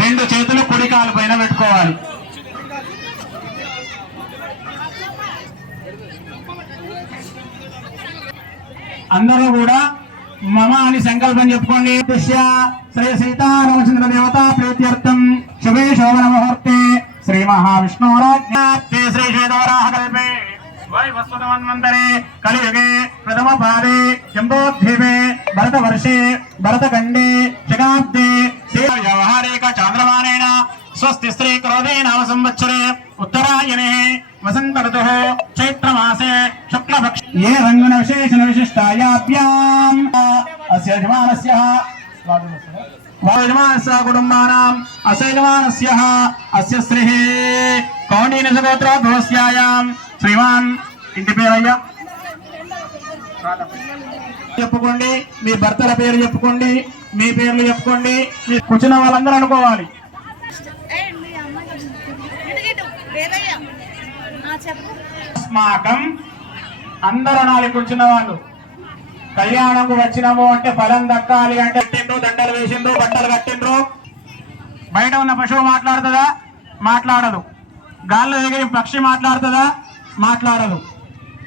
రెండు చేతులు కుడి కాలు పైన పెట్టుకోవాలి. అందరూ కూడా మమ అని సంకల్పం చెప్పుకోండి. శ్రీ సీతారామచంద్ర దేవత ప్రీత్యర్థం. శుభే శోభన ముహూర్తే. శ్రీ మహావిష్ణురాజ్ఞాప్తే శ్రీ శ్వేతవరాహ కల్పే. वैवस्वतमन्वन्तरे कलियुगे प्रथमपादे जम्बोद्वीपे भरतवर्षे भरतखण्डे शकाब्दे व्यवहारेक चान्द्रमानेन स्वस्ति स्त्री क्रोधे नाम संवत्सरे उत्तरायणे वसन्त ऋतुः चैत्रमासे शुक्लपक्ष ये रङ्गनविशेषणविशिष्टायाभ्याम् अस्य यजमानस्यः यजमानस्य कुटुम्बानाम् अस्य यजमानस्यः अस्य श्रीः कौण्डीनसगोत्रोद्भवस्यायाम् श्रीमान् ఇంటి పేరు అయ్యా ఇంటి పేరయ్యా. చెప్పుకోండి మీ భర్తల పేరు చెప్పుకోండి మీ పేర్లు చెప్పుకోండి మీ కూర్చున్న వాళ్ళందరూ అనుకోవాలి. అస్మాకం అందరూ నాలుగు కూర్చున్న వాళ్ళు. కళ్యాణంకు వచ్చినాము అంటే ఫలం దక్కాలి అంటే కట్టిండ్రు దండలు వేసిండ్రు బట్టలు కట్టిండ్రు. బయట ఉన్న పశువు మాట్లాడుతుందా? మాట్లాడదు. గాల్లో ఎగిరి పక్షి మాట్లాడుతుందా? మాట్లాడదు.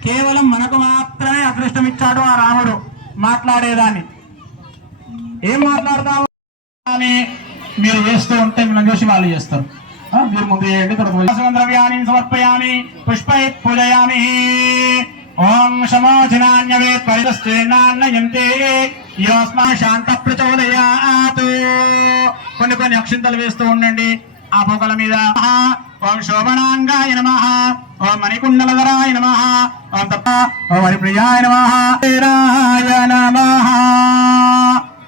కేవలం మనకు మాత్రమే అదృష్టం ఇచ్చాడు ఆ రాముడు మాట్లాడేదాన్ని. ఏం మాట్లాడతావు? అని మీరు వేస్తూ ఉంటే మిమ్మల్ని చూసి వాళ్ళు చేస్తారు. మీరు ముందు చేయండి ద్రవ్యాన్ని సమర్పయామి పుష్పై పూజయామి. ఓం శమోధినాన్యవేత్ పరిదశ్చేన్నాన్నయంతే యోస్మా శాంత ప్రచోదయాత్ కొన్ని కొన్ని అక్షింతలు వేస్తూ ఉండండి. ఆ పొగల మీద ఓం శోభనాంగాయ నమ. ఓం మణికుండలధరాయ నమ. ఓం తప్ప ఓం హరిప్రియాయ నమ. నమ.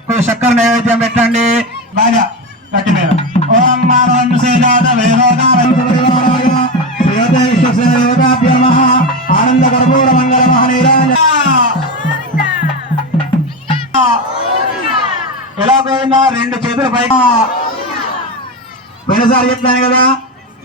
కొంచెం చక్కెర నైవేద్యం పెట్టండి. బాగా గట్టి మీద. ఓం మానవం సేజాత వేదోగా శ్రీయోదేశ్వరేవతాభ్య నమః. ఆనంద కర్పూర మంగళ మహనీరాజ ఎలా పోయిందా? రెండు చేతుల పైన పోయినసారి చెప్పాను కదా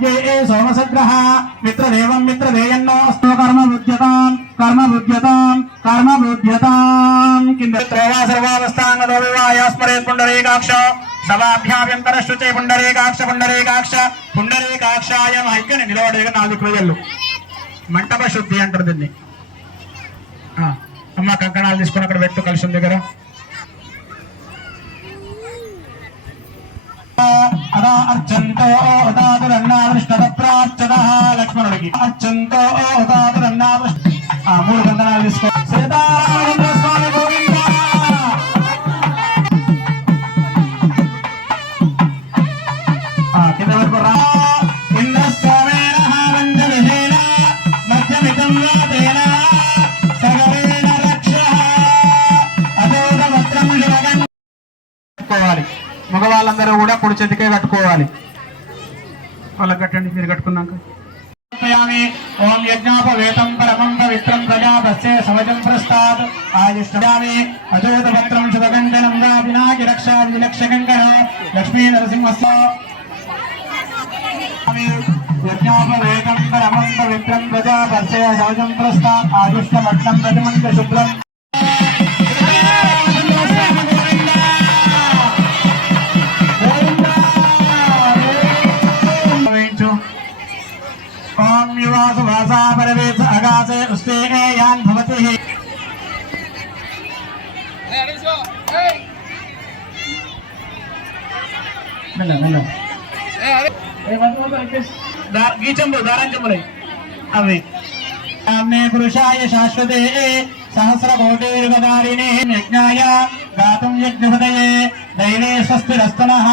అవ్యే సోమసగ్రహ మిత్రదేవం మిత్రదేయన్నో అస్తో కర్మ బుద్ధ్యతాం కర్మ బుద్ధ్యతాం కర్మ బుద్ధ్యతాం కింద త్రోవా సర్వావస్థాంగతో వివాయాస్మరే పుండరీకాక్ష సభాభ్యాభ్యంతరశ్రుచే పుండరీకాక్ష పుండరీకాక్ష పుండరీకాక్షాయ ఐక్యని నిలబడేగా నాలుగు క్రియలు మంటప శుద్ధి అంటారు దీన్ని అమ్మ కంకణాలు తీసుకుని అక్కడ పెట్టు కలిసి ఉంది కదా అదా అర్చంతో ఉదాదురన్నాదృష్టప్రార్చద లక్ష్మణుడికి అర్చంతో ఉదాదురన్నాదృష్ట మూడు వందనాలు తీసుకో. సీతారామచంద్ర స్వామి గోవింద కింద వరకు రా. ఇంద్ర స్వామేన మగవాళ్ళందరూ కూడా కుడి చేతికే కట్టుకోవాలి. వాళ్ళకి కట్టండి మీరు కట్టుకున్నాక. ఓం యజ్ఞాపవేతం పరమం పవిత్రం ప్రజాపస్య సమజం ప్రస్తాద్ ఆయుష్యామి అజోత పత్రం శుభగంధనం వినాకి రక్షా విలక్షకంకర లక్ష్మీ నరసింహస్య యజ్ఞాపవేతం పరమం పవిత్రం ప్రజాపస్య సమజం ప్రస్తాద్ ఆయుష్యమట్నం ప్రతిమంత శుభ్రం. యువాసు వాసా పరవేశ అగాసే ఉస్తే యాన్ భవతి మెల్ల మెల్ల గీచంబు దారం చెంబులై అవి సామ్నే పురుషాయ శాశ్వతే సహస్రకోటియుగదారిణే యజ్ఞాయ గాతుం యజ్ఞపతయే దైవే స్వస్తిరస్తనః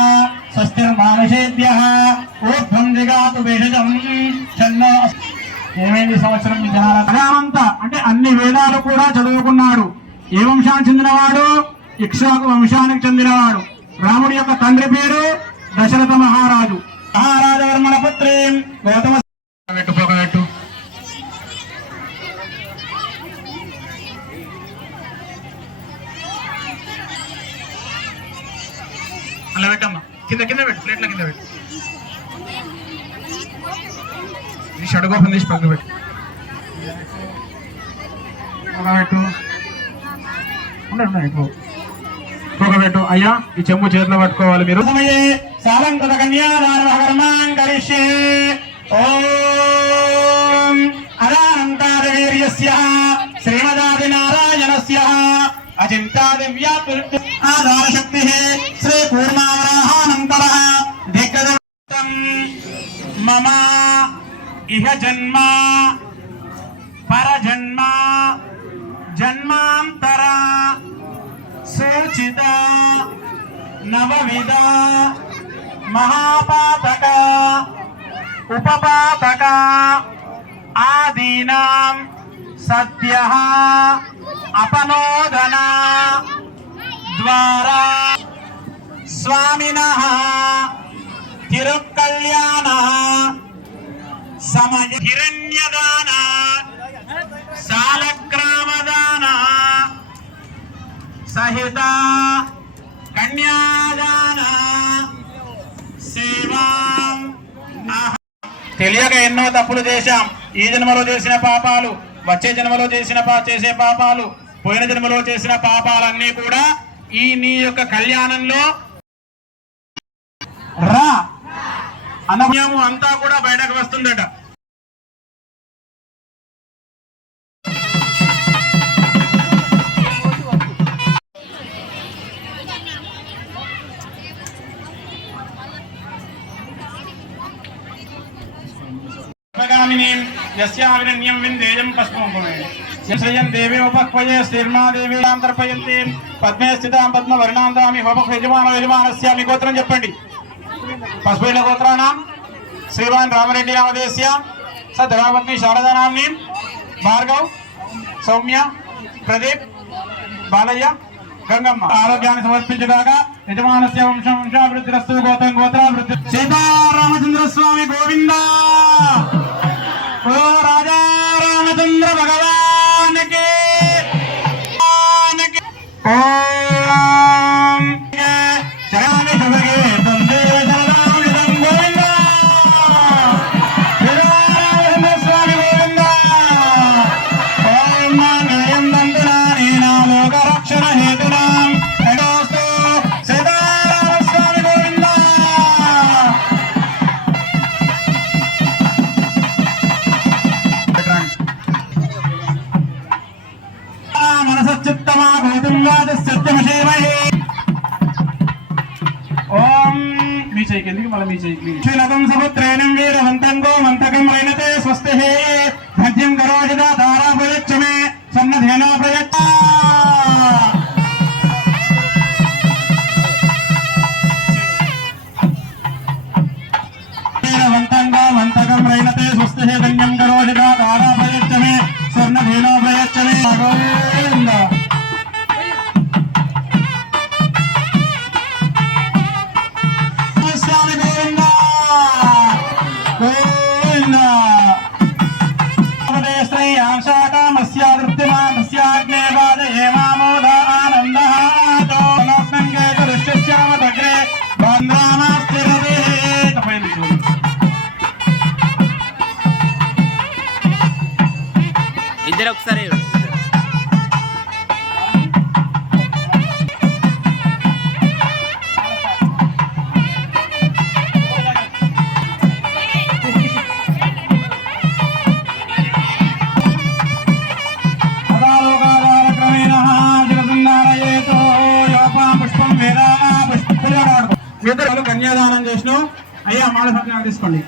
స్వస్తిర్మానుషేభ్యः ఊర్ధ్వం దిగాతు భేషజం చన్నో ఏమైంది సంవత్సరం మీ జనాల ప్రధానంతా అంటే అన్ని వేదాలు కూడా చదువుకున్నాడు. ఏ వంశానికి చెందినవాడు? ఇక్ష్వాకు వంశానికి చెందినవాడు. రాముడి యొక్క తండ్రి పేరు దశరథ మహారాజు. పొగ పెట్టు. అలా పెట్టమ్మా. కింద కింద పెట్టు ప్లేట్ల కింద పెట్టు. ఈ షడుగోపం తీసి పక్కన పెట్టు. పొగ పెట్టు. ఉండండి, ఉండండి, అయ్యా ఈ చెంబు చేతిలో పట్టుకోవాలి మీరు. సమయే ఓం అదానంతారవీర్యస్య శ్రీమదాది నారాయణస్య అచింతాదివ్యా శ్రీ కూర్మావరాహానంతర దిగ్గదం మమ ఇహ జన్మ పరజన్మ జన్మాంతర సూచిత నవవిధ మహాపాతక ఉపపాతక ఆదీనాం సత్య అపనోదన ద్వారా స్వామినః. సమయ హిరణ్యదాన సాలగ్రామదాన సహిత కన్యాదాన సేవా తెలియక ఎన్నో తప్పులు చేశాం. ఈ జన్మలో చేసిన పాపాలు వచ్చే జన్మలో చేసిన పా చేసే పాపాలు పోయిన జన్మలో చేసిన పాపాలన్నీ కూడా ఈ నీ యొక్క కళ్యాణంలో రా. అన్నమయము అంతా కూడా బయటకు వస్తుందట. శివగామినీం విందేయం పశ్చిమోపమే శ్రయం ఉపక్వయే శ్రీర్మా దేవీ పద్మే స్థితాం పద్మ వర్ణాంతామి హోప యజమాన యజమానస్య మీ గోత్రం చెప్పండి పశుపైల గోత్రాణం శ్రీమాన్ రామరెడ్డి నామదేశ్య స ధర్మపత్ని శారదానాంని భార్గవ్ సౌమ్య ప్రదీప్ బాలయ్య గంగమ్మ ఆరోగ్యాన్ని సమర్పించగాక యజమానస్య వంశం వంశాభివృద్ధిరస్తు గోత్రం గోత్రాభివృద్ధి సీతారామచంద్ర స్వామి ఓ రాజా రామచంద్ర భగవానికి. ఓ మీ చేయికి ఎందుకు మళ్ళీ మీ చేయికి శ్రీలతం సముద్రేణం వీరవంతం గోమంతకం రైనతే స్వస్తి. భద్యం కరోషిత ధారా ప్రయచ్చ మే సన్నధేనా ప్రయచ్చ. వంతకం గోమంతకం రైనతే స్వస్తి. ధన్యం కరోషిత ధారా ప్రయచ్చ మే స్వర్ణధేనా ప్రయచ్చ మే மாலை சாப்பிட்டு அட்ஜஸ்ட் பண்ணி.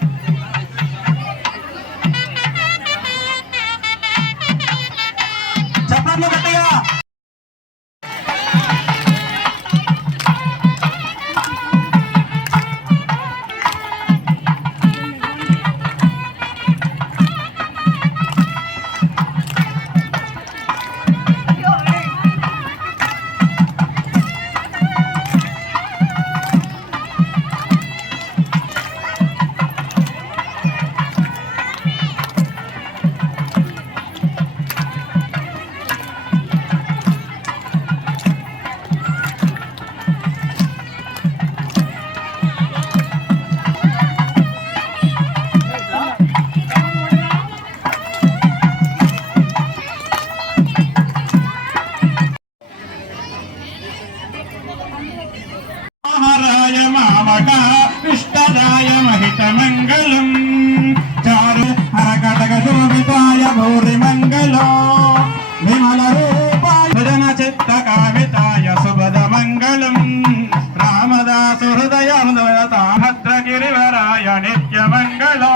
దివ్యమంగళో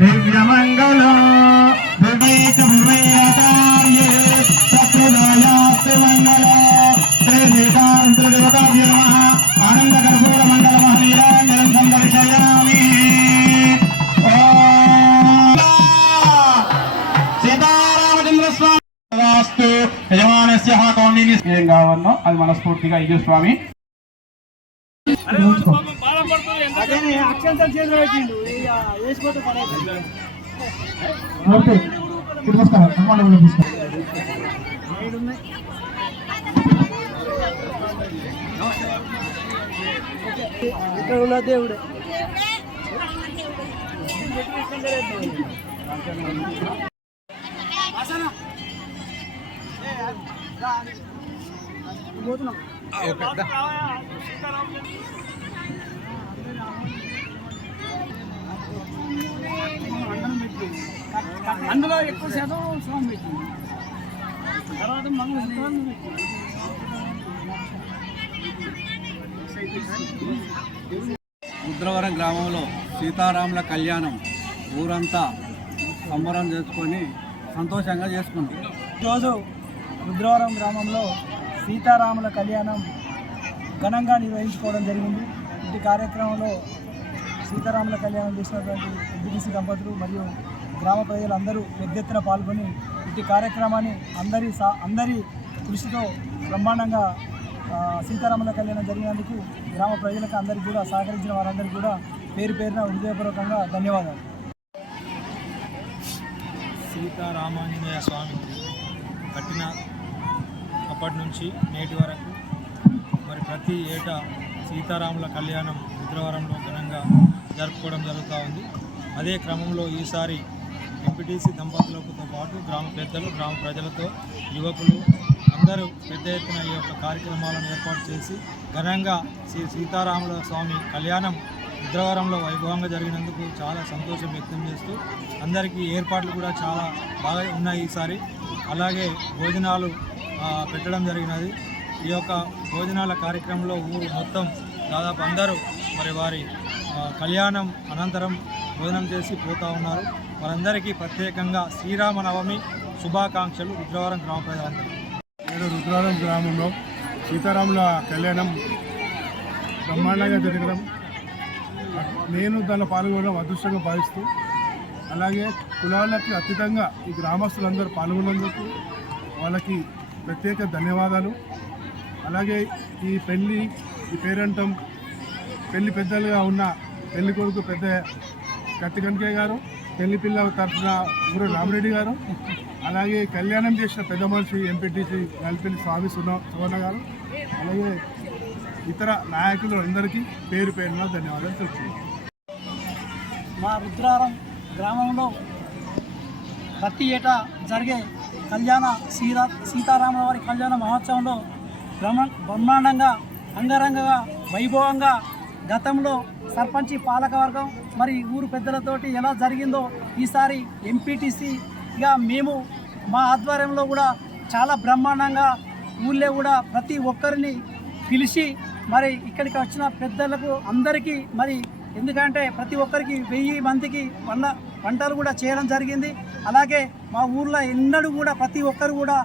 దివ్యమంగళో. వివేక వివేకార్యే సత్యదాయాస్తి మంగళో శ్రీ శ్రీకాంత దేవతాభ్య నమ ఆనంద కర్పూర మంగళ కౌండిని ఏం కావాలనో అది మనస్ఫూర్తిగా అయ్యో స్వామి. ఓకే. ఇప్పుడు వస్తాను హనుమాన్ తీసుకో ఇక్కడ ఉన్న దేవుడే. అందులో ఎక్కువ శాతం స్వామి పెట్టింది తర్వాత మంగళసూత్రాలు పెట్టింది రుద్రవరం గ్రామంలో సీతారాముల కళ్యాణం ఊరంతా సంబరం చేసుకొని సంతోషంగా చేసుకున్నాం ఈరోజు రుద్రవరం గ్రామంలో సీతారాముల కళ్యాణం ఘనంగా నిర్వహించుకోవడం జరిగింది. ఇంటి కార్యక్రమంలో సీతారాముల కళ్యాణం చేసినటువంటి ఎంపీటీసీ దంపతులు మరియు గ్రామ ప్రజలందరూ పెద్ద ఎత్తున పాల్గొని ఇటు కార్యక్రమాన్ని అందరి సా అందరి కృషితో బ్రహ్మాండంగా సీతారాముల కళ్యాణం జరిగినందుకు గ్రామ ప్రజలకు అందరికీ కూడా సహకరించిన వారందరికీ కూడా పేరు పేరున హృదయపూర్వకంగా ధన్యవాదాలు. సీతారామాంజనేయ స్వామి కట్టిన అప్పటి నుంచి నేటి వరకు మరి ప్రతి ఏటా సీతారాముల కళ్యాణం రుద్రవరంలో ఘనంగా జరుపుకోవడం జరుగుతూ ఉంది. అదే క్రమంలో ఈసారి ఎంపీటీసీ దంపతులతో పాటు గ్రామ పెద్దలు గ్రామ ప్రజలతో యువకులు అందరూ పెద్ద ఎత్తున ఈ యొక్క కార్యక్రమాలను ఏర్పాటు చేసి ఘనంగా శ్రీ సీతారాముల స్వామి కళ్యాణం రుద్రవరంలో వైభవంగా జరిగినందుకు చాలా సంతోషం వ్యక్తం చేస్తూ అందరికీ ఏర్పాట్లు కూడా చాలా బాగా ఉన్నాయి ఈసారి. అలాగే భోజనాలు పెట్టడం జరిగినది. ఈ యొక్క భోజనాల కార్యక్రమంలో ఊరు మొత్తం దాదాపు అందరూ మరి వారి కళ్యాణం అనంతరం భోజనం చేసి పోతూ ఉన్నారు. వారందరికీ ప్రత్యేకంగా శ్రీరామనవమి శుభాకాంక్షలు. రుద్రవరం గ్రామ ప్రజలందరికీ. నేను రుద్రవరం గ్రామంలో సీతారాముల కళ్యాణం బ్రహ్మాండంగా జరగడం. నేను దానిలో పాల్గొనడం అదృష్టంగా భావిస్తూ అలాగే కులాలకి అతీతంగా ఈ గ్రామస్తులందరూ పాల్గొన్నందుకు వాళ్ళకి ప్రత్యేక ధన్యవాదాలు. అలాగే ఈ పెళ్ళి ఈ పేరంటం పెళ్ళి పెద్దలుగా ఉన్న పెళ్ళి కొడుకు పెద్ద కత్తి కనకయ్య గారు పెళ్ళి పిల్ల తరఫున ఊరు రామరెడ్డి గారు అలాగే కళ్యాణం చేసిన పెద్ద మనిషి ఎంపీటీసీ నలిపల్లి స్వామి సున సువర్ణ గారు అలాగే ఇతర నాయకులు అందరికీ పేరు పేరున ధన్యవాదాలు తెలుపుతున్నాను మా రుద్రారం గ్రామంలో ప్రతి ఏటా జరిగే కళ్యాణ సీతా సీతారాముల వారి కళ్యాణ మహోత్సవంలో బ్రహ్మ బ్రహ్మాండంగా అంగరంగగా వైభవంగా గతంలో సర్పంచి పాలకవర్గం మరి ఊరు పెద్దలతోటి ఎలా జరిగిందో ఈసారి ఎంపీటీసీగా మేము మా ఆధ్వర్యంలో కూడా చాలా బ్రహ్మాండంగా ఊళ్ళో కూడా ప్రతి ఒక్కరిని పిలిచి మరి ఇక్కడికి వచ్చిన పెద్దలకు అందరికీ మరి ఎందుకంటే ప్రతి ఒక్కరికి వెయ్యి మందికి వంట వంటలు కూడా చేయడం జరిగింది. అలాగే మా ఊర్లో ఎన్నడూ కూడా ప్రతి ఒక్కరు కూడా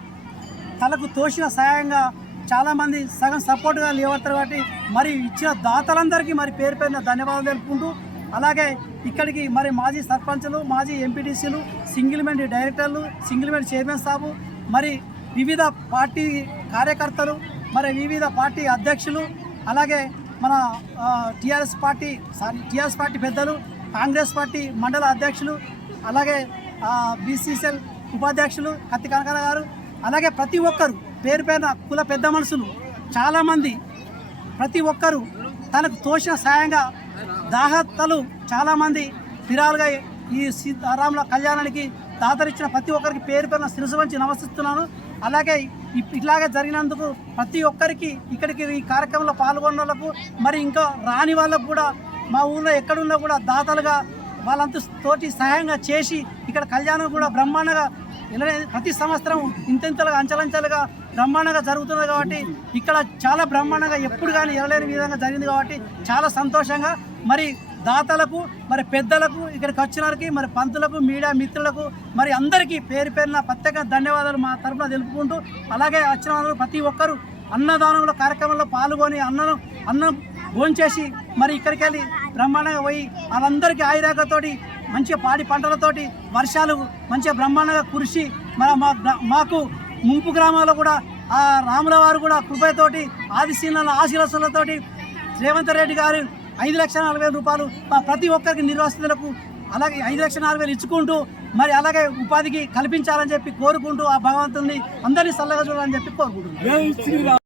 తలకు తోచిన సహాయంగా చాలామంది సగం సపోర్ట్గా లేవడతారు కాబట్టి మరి ఇచ్చిన దాతలందరికీ మరి పేరు పేరున ధన్యవాదాలు తెలుపుకుంటూ అలాగే ఇక్కడికి మరి మాజీ సర్పంచులు మాజీ ఎంపీటీసీలు సింగిల్మెంట్ డైరెక్టర్లు సింగిల్మెంట్ చైర్మన్ సాబు మరి వివిధ పార్టీ కార్యకర్తలు మరి వివిధ పార్టీ అధ్యక్షులు అలాగే మన TRS party sorry TRS party పెద్దలు కాంగ్రెస్ పార్టీ మండల అధ్యక్షులు అలాగే బీసీసీఎల్ ఉపాధ్యక్షులు కత్తి కనకర గారు అలాగే ప్రతి ఒక్కరు పేరు పేరున కుల పెద్ద మనుషులు చాలామంది ప్రతి ఒక్కరూ తనకు తోచిన సాయంగా దాహతలు చాలామంది ఫిరాలుగా ఈ సీతారాముల కళ్యాణానికి దాతరిచ్చిన ప్రతి ఒక్కరికి పేరు పేరున శిరసు వంచి అలాగే ఇట్లాగే జరిగినందుకు ప్రతి ఒక్కరికి ఇక్కడికి ఈ కార్యక్రమంలో పాల్గొన్న వాళ్ళకు మరి ఇంకా రాని వాళ్ళకు కూడా మా ఊళ్ళో ఎక్కడున్నా కూడా దాతలుగా వాళ్ళంతా తోటి సహాయంగా చేసి ఇక్కడ కళ్యాణం కూడా బ్రహ్మాండంగా ప్రతి సంవత్సరం ఇంతెంతలుగా అంచలంచలుగా బ్రహ్మాండంగా జరుగుతుంది కాబట్టి ఇక్కడ చాలా బ్రహ్మాండంగా ఎప్పుడు కానీ ఎరలేని విధంగా జరిగింది కాబట్టి చాలా సంతోషంగా. మరి దాతలకు మరి పెద్దలకు ఇక్కడికి వచ్చినారికి మరి పంతులకు మీడియా మిత్రులకు మరి అందరికీ పేరు పేరున ప్రత్యేక ధన్యవాదాలు మా తరఫున తెలుపుకుంటూ అలాగే వచ్చిన వాళ్ళు ప్రతి ఒక్కరూ అన్నదానంలో కార్యక్రమంలో పాల్గొని అన్నం అన్నం భోంచేసి మరి ఇక్కడికి వెళ్ళి బ్రహ్మాండంగా పోయి వాళ్ళందరికీ ఆయురేఖతోటి మంచిగా పాడి పంటలతోటి వర్షాలు మంచిగా బ్రహ్మాండంగా కురిసి మన మా మాకు ముంపు గ్రామాల్లో కూడా ఆ రాముల వారు కూడా కృపయతోటి ఆదిశీనాల ఆశీర్వసులతోటి రేవంత్ రెడ్డి గారు ఐదు లక్షల నలభై వేల రూపాయలు ప్రతి ఒక్కరికి నిర్వాసితులకు అలాగే ఐదు లక్షల నాలుగు వేలు ఇచ్చుకుంటూ మరి అలాగే ఉపాధికి కల్పించాలని చెప్పి కోరుకుంటూ ఆ భగవంతుని అందరినీ చల్లగా చూడాలని చెప్పి కోరుకుంటున్నాను.